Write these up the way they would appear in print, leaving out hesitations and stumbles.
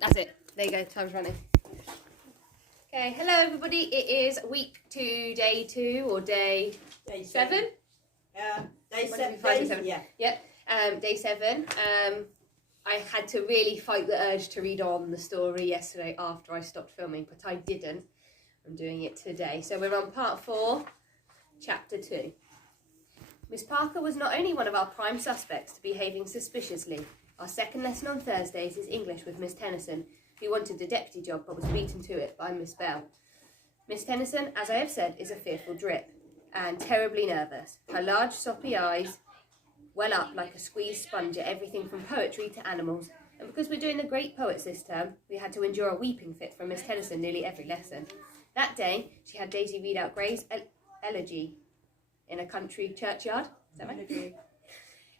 That's it. There you go. Time's running. Okay. Hello, everybody. It is week 2, day 2, or day 7. Day 7. Yeah. Yep. Day 7. I had to really fight the urge to read on the story yesterday after I stopped filming, but I didn't. I'm doing it today. So we're on part 4, chapter 2. Miss Parker was not only one of our prime suspects to behaving suspiciously. Our second lesson on Thursdays is English with Miss Tennyson, who wanted the deputy job but was beaten to it by Miss Bell. Miss Tennyson, as I have said, is a fearful drip and terribly nervous. Her large soppy eyes well up like a squeezed sponge at everything from poetry to animals, and because we're doing the great poets this term, we had to endure a weeping fit from Miss Tennyson nearly every lesson. That day, she had Daisy read out Gray's elegy in a country churchyard. Is that right?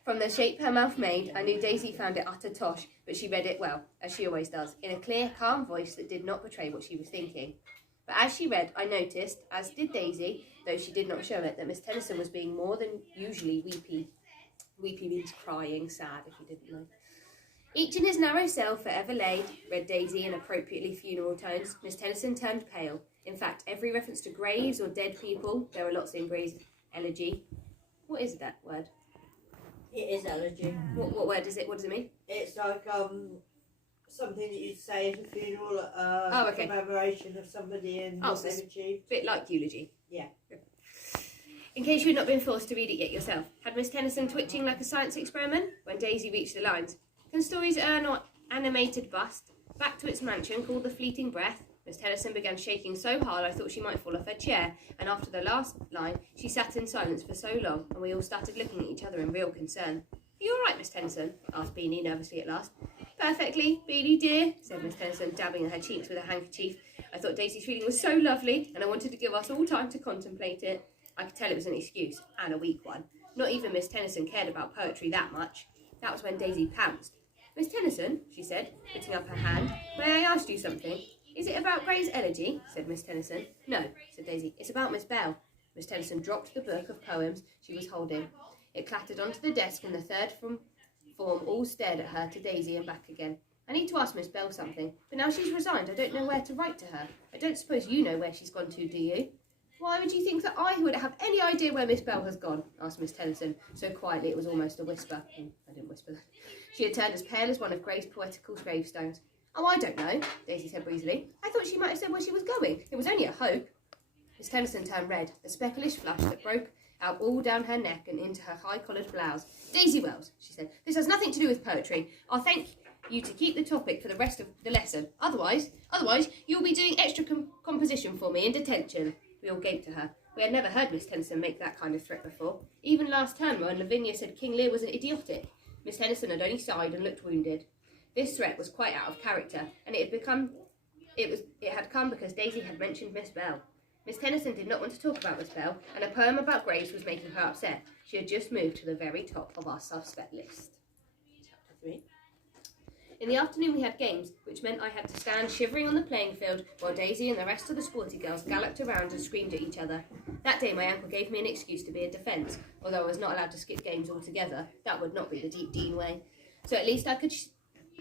From the shape her mouth made, I knew Daisy found it utter tosh, but she read it well, as she always does, in a clear, calm voice that did not betray what she was thinking. But as she read, I noticed, as did Daisy, though she did not show it, that Miss Tennyson was being more than usually weepy. Weepy means crying, sad, if you didn't know. Each in his narrow cell forever laid, read Daisy in appropriately funeral tones. Miss Tennyson turned pale. In fact, every reference to graves or dead people, there are lots in Gray's elegy. What is that word? It is elegy. What word is it? What does it mean? It's like something that you'd say at a funeral, Okay. commemoration of somebody and what they've achieved. Bit like eulogy. Yeah. In case you had not been forced to read it yet yourself, had Miss Tennyson twitching like a science experiment when Daisy reached the lines? Can stories earn or animated bust? Back to its mansion called the Fleeting Breath. Miss Tennyson began shaking so hard I thought she might fall off her chair, and after the last line, she sat in silence for so long, and we all started looking at each other in real concern. "Are you all right, Miss Tennyson?" asked Beanie nervously at last. "Perfectly, Beanie dear," said Miss Tennyson, dabbing at her cheeks with a handkerchief. I thought Daisy's feeling was so lovely, and I wanted to give us all time to contemplate it. I could tell it was an excuse, and a weak one. Not even Miss Tennyson cared about poetry that much. That was when Daisy pounced. "Miss Tennyson," she said, putting up her hand, "may I ask you something?" "Is it about Gray's elegy?" said Miss Tennyson. "No," said Daisy, "it's about Miss Bell." Miss Tennyson dropped the book of poems she was holding. It clattered onto the desk, and the third form all stared at her, to Daisy, and back again. "I need to ask Miss Bell something, but now she's resigned, I don't know where to write to her. I don't suppose you know where she's gone to, do you?" "Why would you think that I would have any idea where Miss Bell has gone?" asked Miss Tennyson, so quietly it was almost a whisper. I didn't whisper that. She had turned as pale as one of Gray's poetical gravestones. "Oh, I don't know," Daisy said breezily. "I thought she might have said where she was going. It was only a hope." Miss Tennyson turned red, a speckleish flush that broke out all down her neck and into her high-collared blouse. "Daisy Wells," she said, "this has nothing to do with poetry. I'll thank you to keep the topic for the rest of the lesson. Otherwise, you'll be doing extra composition for me in detention." We all gaped at her. We had never heard Miss Tennyson make that kind of threat before. Even last term, when Lavinia said King Lear was an idiotic, Miss Tennyson had only sighed and looked wounded. This threat was quite out of character, and it had come because Daisy had mentioned Miss Bell. Miss Tennyson did not want to talk about Miss Bell, and a poem about Grace was making her upset. She had just moved to the very top of our suspect list. Chapter 3. In the afternoon we had games, which meant I had to stand shivering on the playing field while Daisy and the rest of the sporty girls galloped around and screamed at each other. That day my uncle gave me an excuse to be in defence, although I was not allowed to skip games altogether. That would not be the deep Dean way. So at least I could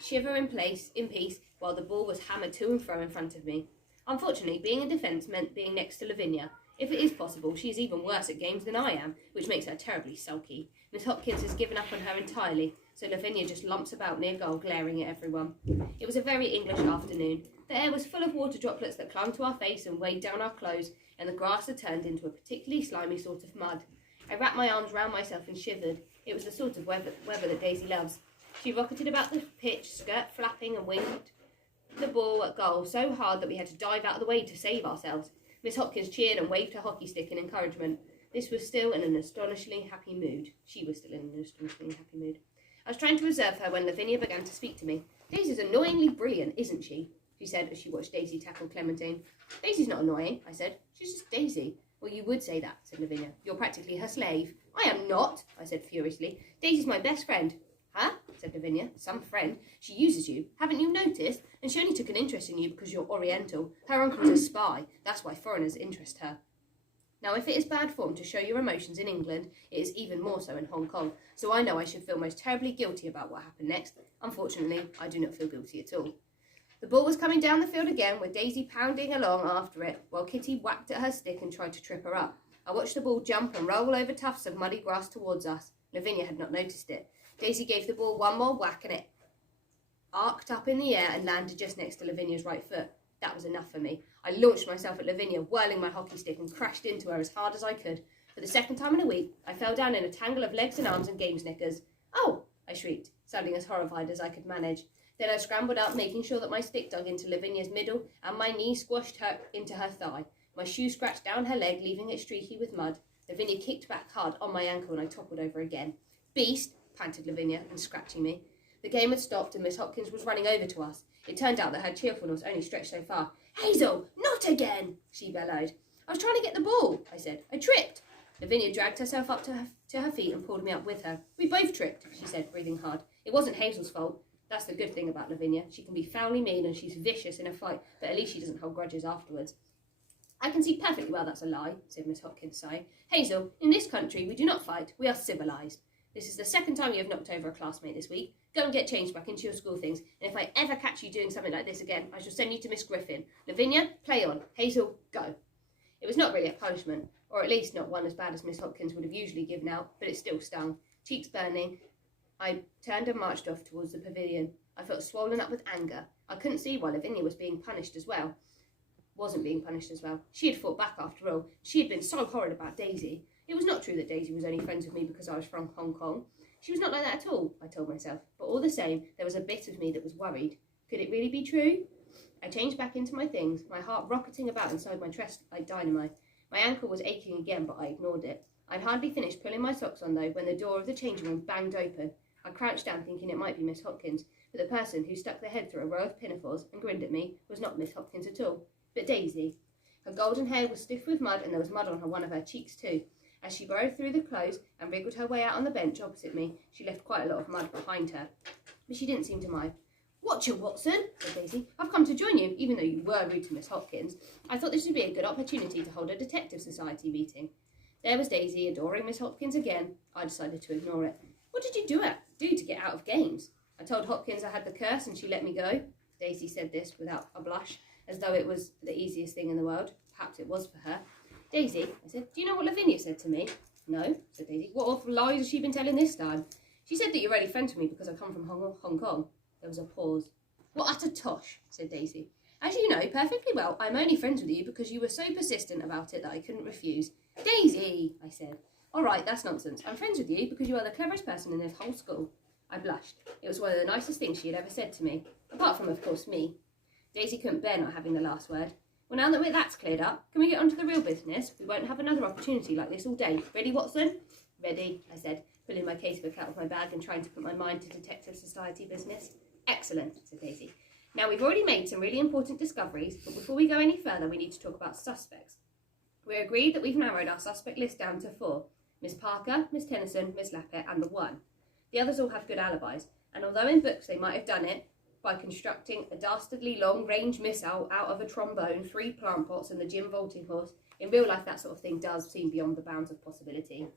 shiver in peace, while the ball was hammered to and fro in front of me. Unfortunately, being in defence meant being next to Lavinia. If it is possible, she is even worse at games than I am, which makes her terribly sulky. Miss Hopkins has given up on her entirely, so Lavinia just lumps about near goal, glaring at everyone. It was a very English afternoon. The air was full of water droplets that clung to our face and weighed down our clothes, and the grass had turned into a particularly slimy sort of mud. I wrapped my arms round myself and shivered. It was the sort of weather that Daisy loves. She rocketed about the pitch, skirt flapping, and winged the ball at goal so hard that we had to dive out of the way to save ourselves. Miss Hopkins cheered and waved her hockey stick in encouragement. This was still in an astonishingly happy mood. She was still in an astonishingly happy mood. I was trying to reserve her when Lavinia began to speak to me. "Daisy's annoyingly brilliant, isn't she?" she said as she watched Daisy tackle Clementine. "Daisy's not annoying," I said. "She's just Daisy." "Well, you would say that," said Lavinia. "You're practically her slave." "I am not," I said furiously. "Daisy's my best friend." "Huh?" said Lavinia. "Some friend. She uses you. Haven't you noticed? And she only took an interest in you because you're Oriental. Her uncle's a spy. That's why foreigners interest her. Now, if it is bad form to show your emotions in England, it is even more so in Hong Kong, so I know I should feel most terribly guilty about what happened next. Unfortunately, I do not feel guilty at all. The ball was coming down the field again, with Daisy pounding along after it, while Kitty whacked at her stick and tried to trip her up. I watched the ball jump and roll over tufts of muddy grass towards us. Lavinia had not noticed it. Daisy gave the ball one more whack and it arced up in the air and landed just next to Lavinia's right foot. That was enough for me. I launched myself at Lavinia, whirling my hockey stick, and crashed into her as hard as I could. For the second time in a week, I fell down in a tangle of legs and arms and games knickers. "Oh!" I shrieked, sounding as horrified as I could manage. Then I scrambled up, making sure that my stick dug into Lavinia's middle and my knee squashed her into her thigh. My shoe scratched down her leg, leaving it streaky with mud. Lavinia kicked back hard on my ankle and I toppled over again. "Beast!" panted Lavinia, and scratching me. The game had stopped and Miss Hopkins was running over to us. It turned out that her cheerfulness only stretched so far. "Hazel, not again!" she bellowed. "I was trying to get the ball," I said. "I tripped." Lavinia dragged herself up to her feet and pulled me up with her. "We both tripped," she said, breathing hard. "It wasn't Hazel's fault." That's the good thing about Lavinia. She can be foully mean and she's vicious in a fight, but at least she doesn't hold grudges afterwards. "I can see perfectly well that's a lie," said Miss Hopkins, sighing. "Hazel, in this country we do not fight. We are civilised. This is the second time you have knocked over a classmate this week. Go and get changed back into your school things, and if I ever catch you doing something like this again, I shall send you to Miss Griffin. Lavinia, play on. Hazel, go." It was not really a punishment, or at least not one as bad as Miss Hopkins would have usually given out, but it still stung. Cheeks burning, I turned and marched off towards the pavilion. I felt swollen up with anger. I couldn't see why Lavinia wasn't being punished as well. She had fought back after all. She had been so horrid about Daisy. It was not true that Daisy was only friends with me because I was from Hong Kong. She was not like that at all, I told myself. But all the same, there was a bit of me that was worried. Could it really be true? I changed back into my things, my heart rocketing about inside my chest like dynamite. My ankle was aching again, but I ignored it. I'd hardly finished pulling my socks on, though, when the door of the changing room banged open. I crouched down, thinking it might be Miss Hopkins, but the person who stuck their head through a row of pinafores and grinned at me was not Miss Hopkins at all, but Daisy. Her golden hair was stiff with mud, and there was mud on one of her cheeks too. As she burrowed through the clothes and wriggled her way out on the bench opposite me, she left quite a lot of mud behind her. But she didn't seem to mind. "Watcher, Watson," said Daisy. "I've come to join you, even though you were rude to Miss Hopkins. I thought this would be a good opportunity to hold a detective society meeting." There was Daisy, adoring Miss Hopkins again. I decided to ignore it. "What did you do to get out of games?" "I told Hopkins I had the curse and she let me go." Daisy said this without a blush, as though it was the easiest thing in the world. Perhaps it was for her. "Daisy," I said, "do you know what Lavinia said to me?" "No," said Daisy. "What awful lies has she been telling this time?" "She said that you're only friends with me because I come from Hong Kong." There was a pause. "What utter tosh," said Daisy. "As you know perfectly well, I'm only friends with you because you were so persistent about it that I couldn't refuse." "Daisy," I said. "All right, that's nonsense. I'm friends with you because you are the cleverest person in this whole school." I blushed. It was one of the nicest things she had ever said to me, apart from, of course, me. Daisy couldn't bear not having the last word. "Well, now that that's cleared up, can we get on to the real business? We won't have another opportunity like this all day. Ready, Watson?" "Ready," I said, pulling my casebook out of my bag and trying to put my mind to detective society business. "Excellent," said Daisy. "Now, we've already made some really important discoveries, but before we go any further, we need to talk about suspects. We're agreed that we've narrowed our suspect list down to 4. Miss Parker, Miss Tennyson, Miss Lappet, and the 1. The others all have good alibis, and although in books they might have done it by constructing a dastardly long-range missile out of a trombone, 3 plant pots, and the gym vaulting horse, in real life that sort of thing does seem beyond the bounds of possibility."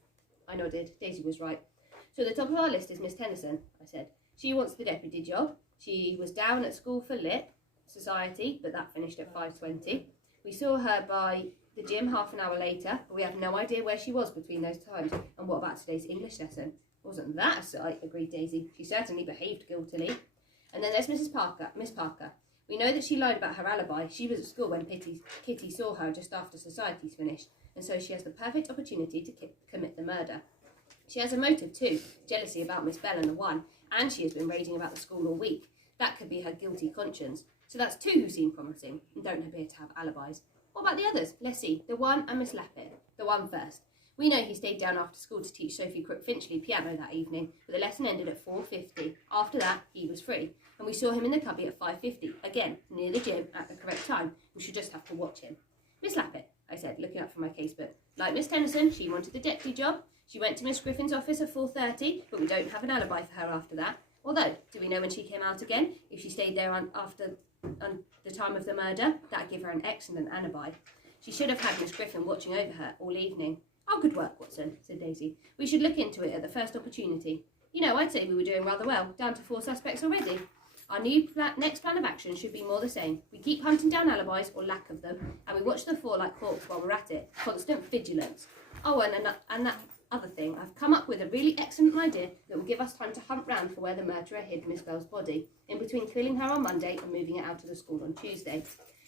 I nodded. Daisy was right. "So the top of our list is Miss Tennyson," I said. "She wants the deputy job. She was down at school for Lit Society, but that finished at 5:20. We saw her by the gym half an hour later, but we have no idea where she was between those times. And what about today's English lesson?" "Wasn't that a sight?" agreed Daisy. "She certainly behaved guiltily." "And then there's Miss Parker. We know that she lied about her alibi. She was at school when Kitty saw her just after society's finished, and so she has the perfect opportunity to commit the murder. She has a motive too, jealousy about Miss Bell and the 1, and she has been raging about the school all week. That could be her guilty conscience. So that's 2 who seem promising and don't appear to have alibis. What about the others? Let's see. The 1 and Miss Lappet. The 1 first. We know he stayed down after school to teach Sophie Crook-Finchley piano that evening, but the lesson ended at 4:50. After that, he was free, and we saw him in the cubby at 5:50, again, near the gym, at the correct time. We should just have to watch him. "Miss Lappet," I said, looking up from my casebook. "Like Miss Tennyson, she wanted the deputy job. She went to Miss Griffin's office at 4:30, but we don't have an alibi for her after that. Although, do we know when she came out again? If she stayed there after the time of the murder, that'd give her an excellent alibi. She should have had Miss Griffin watching over her all evening." "Oh, good work, Watson," said Daisy. "We should look into it at the first opportunity. You know, I'd say we were doing rather well, down to 4 suspects already." Our new next plan of action should be more the same. We keep hunting down alibis, or lack of them, and we watch the four like hawks while we're at it. Constant vigilance. Oh, and that other thing. I've come up with a really excellent idea that will give us time to hunt round for where the murderer hid Miss Bell's body, in between killing her on Monday and moving it out of the school on Tuesday.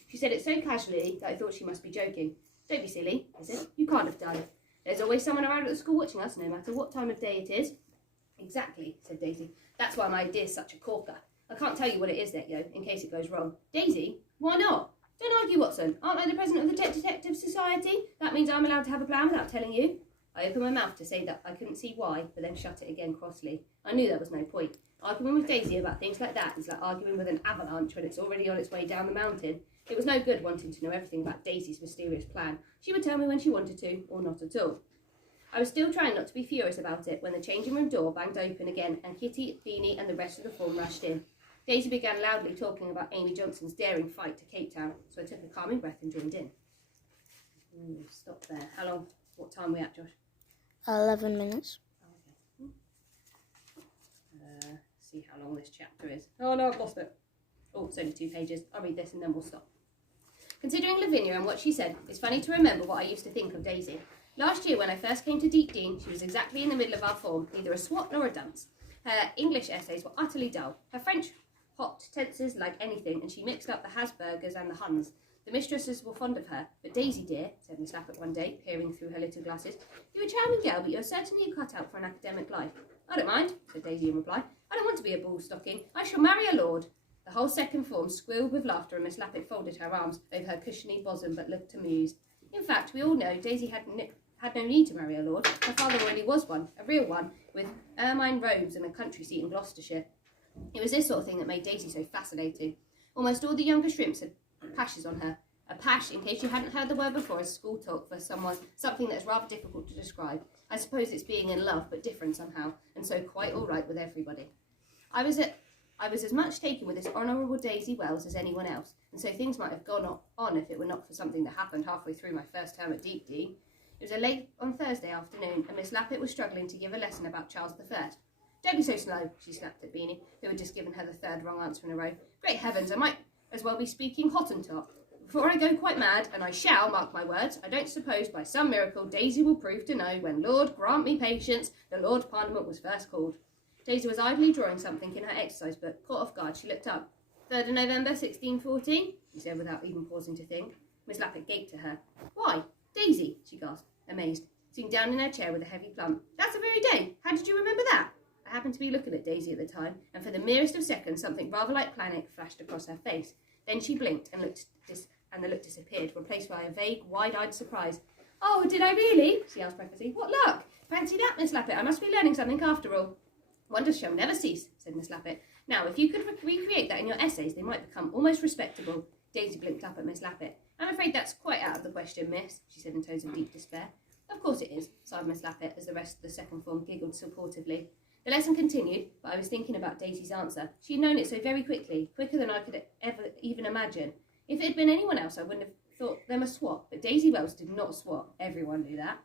She said it so casually that I thought she must be joking. Don't be silly, is it? You can't have done it. There's always someone around at the school watching us, no matter what time of day it is. Exactly, said Daisy. That's why my idea's such a corker. I can't tell you what it is yet, in case it goes wrong. Daisy? Why not? Don't argue, Watson. Aren't I the president of the Detective Society? That means I'm allowed to have a plan without telling you. I opened my mouth to say that I couldn't see why, but then shut it again crossly. I knew there was no point. Arguing with Daisy about things like that is like arguing with an avalanche when it's already on its way down the mountain. It was no good wanting to know everything about Daisy's mysterious plan. She would tell me when she wanted to, or not at all. I was still trying not to be furious about it when the changing room door banged open again and Kitty, Beanie and the rest of the form rushed in. Daisy began loudly talking about Amy Johnson's daring fight to Cape Town, so I took a calming breath and joined in. Stop there. How long? What time are we at, Josh? 11 minutes. Oh, okay. See how long this chapter is. Oh no, I've lost it. Oh, it's only 2 pages. I'll read this and then we'll stop. Considering Lavinia and what she said, it's funny to remember what I used to think of Daisy. Last year when I first came to Deep Dean, she was exactly in the middle of our form, neither a swot nor a dunce. Her English essays were utterly dull. Her French hot tenses like anything, and she mixed up the Hasburgers and the Huns. The mistresses were fond of her, but Daisy dear, said Miss Lappet one day, peering through her little glasses, you're a charming girl, but you're certainly cut out for an academic life. I don't mind, said Daisy in reply. I don't want to be a bull-stocking. I shall marry a lord. The whole second form squealed with laughter, and Miss Lappet folded her arms over her cushiony bosom, but looked amused. In fact, we all know Daisy had no need to marry a lord. Her father already was one, a real one, with ermine robes and a country seat in Gloucestershire. It was this sort of thing that made Daisy so fascinating. Almost all the younger shrimps had pashes on her. A pash, in case you hadn't heard the word before, is school talk for something that's rather difficult to describe. I suppose it's being in love, but different somehow, and so quite all right with everybody. I was as much taken with this Honourable Daisy Wells as anyone else, and so things might have gone on if it were not for something that happened halfway through my first term at Deep Dean. It was a late on Thursday afternoon, and Miss Lappet was struggling to give a lesson about Charles I. Don't be so slow, she snapped at Beanie, who had just given her the 3rd wrong answer in a row. Great heavens, I might as well be speaking Hottentot. Before I go quite mad, and I shall, mark my words, I don't suppose by some miracle Daisy will prove to know when Lord grant me patience, the Lord Parliament was first called. Daisy was idly drawing something in her exercise book. Caught off guard, she looked up. 3rd of November, 1614, she said without even pausing to think. Miss Lappet gaped at her. Why, Daisy, she gasped, amazed, sitting down in her chair with a heavy plump. That's the very day. How did you remember that? I happened to be looking at Daisy at the time, and for the merest of seconds something rather like panic flashed across her face. Then she blinked and the look disappeared, replaced by a vague, wide-eyed surprise. Oh, did I really? She asked breathlessly. What luck? Fancy that, Miss Lappet. I must be learning something after all. Wonders shall never cease, said Miss Lappet. Now, if you could recreate that in your essays, they might become almost respectable. Daisy blinked up at Miss Lappet. I'm afraid that's quite out of the question, miss, she said in tones of deep despair. Of course it is, sighed Miss Lappet, as the rest of the second form giggled supportively. The lesson continued, but I was thinking about Daisy's answer. She'd known it so very quickly, quicker than I could ever even imagine. If it had been anyone else, I wouldn't have thought them a swot, but Daisy Wells did not swat. Everyone knew that.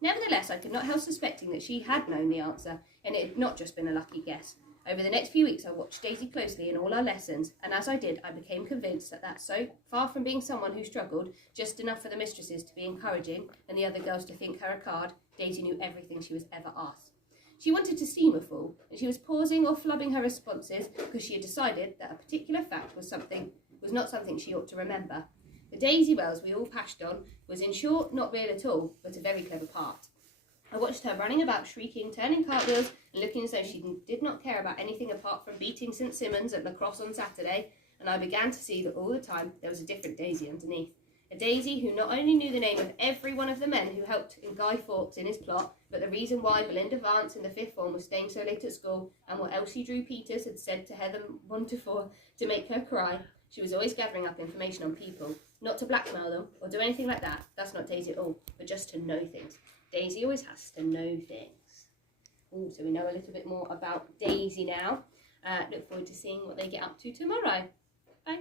Nevertheless, I could not help suspecting that she had known the answer, and it had not just been a lucky guess. Over the next few weeks, I watched Daisy closely in all our lessons, and as I did, I became convinced that so far from being someone who struggled just enough for the mistresses to be encouraging and the other girls to think her a card, Daisy knew everything she was ever asked. She wanted to seem a fool, and she was pausing or flubbing her responses because she had decided that a particular fact was not something she ought to remember. The Daisy Wells we all pashed on was in short not real at all, but a very clever part. I watched her running about, shrieking, turning cartwheels, and looking as though she did not care about anything apart from beating St. Simon's at lacrosse on Saturday, and I began to see that all the time there was a different Daisy underneath. A Daisy who not only knew the name of every one of the men who helped in Guy Fawkes in his plot, but the reason why Belinda Vance in the 5th form was staying so late at school, and what Elsie Drew Peters had said to Heather Montefort to make her cry. She was always gathering up information on people, not to blackmail them or do anything like that. That's not Daisy at all, but just to know things. Daisy always has to know things. Ooh, so we know a little bit more about Daisy now. Look forward to seeing what they get up to tomorrow. Bye.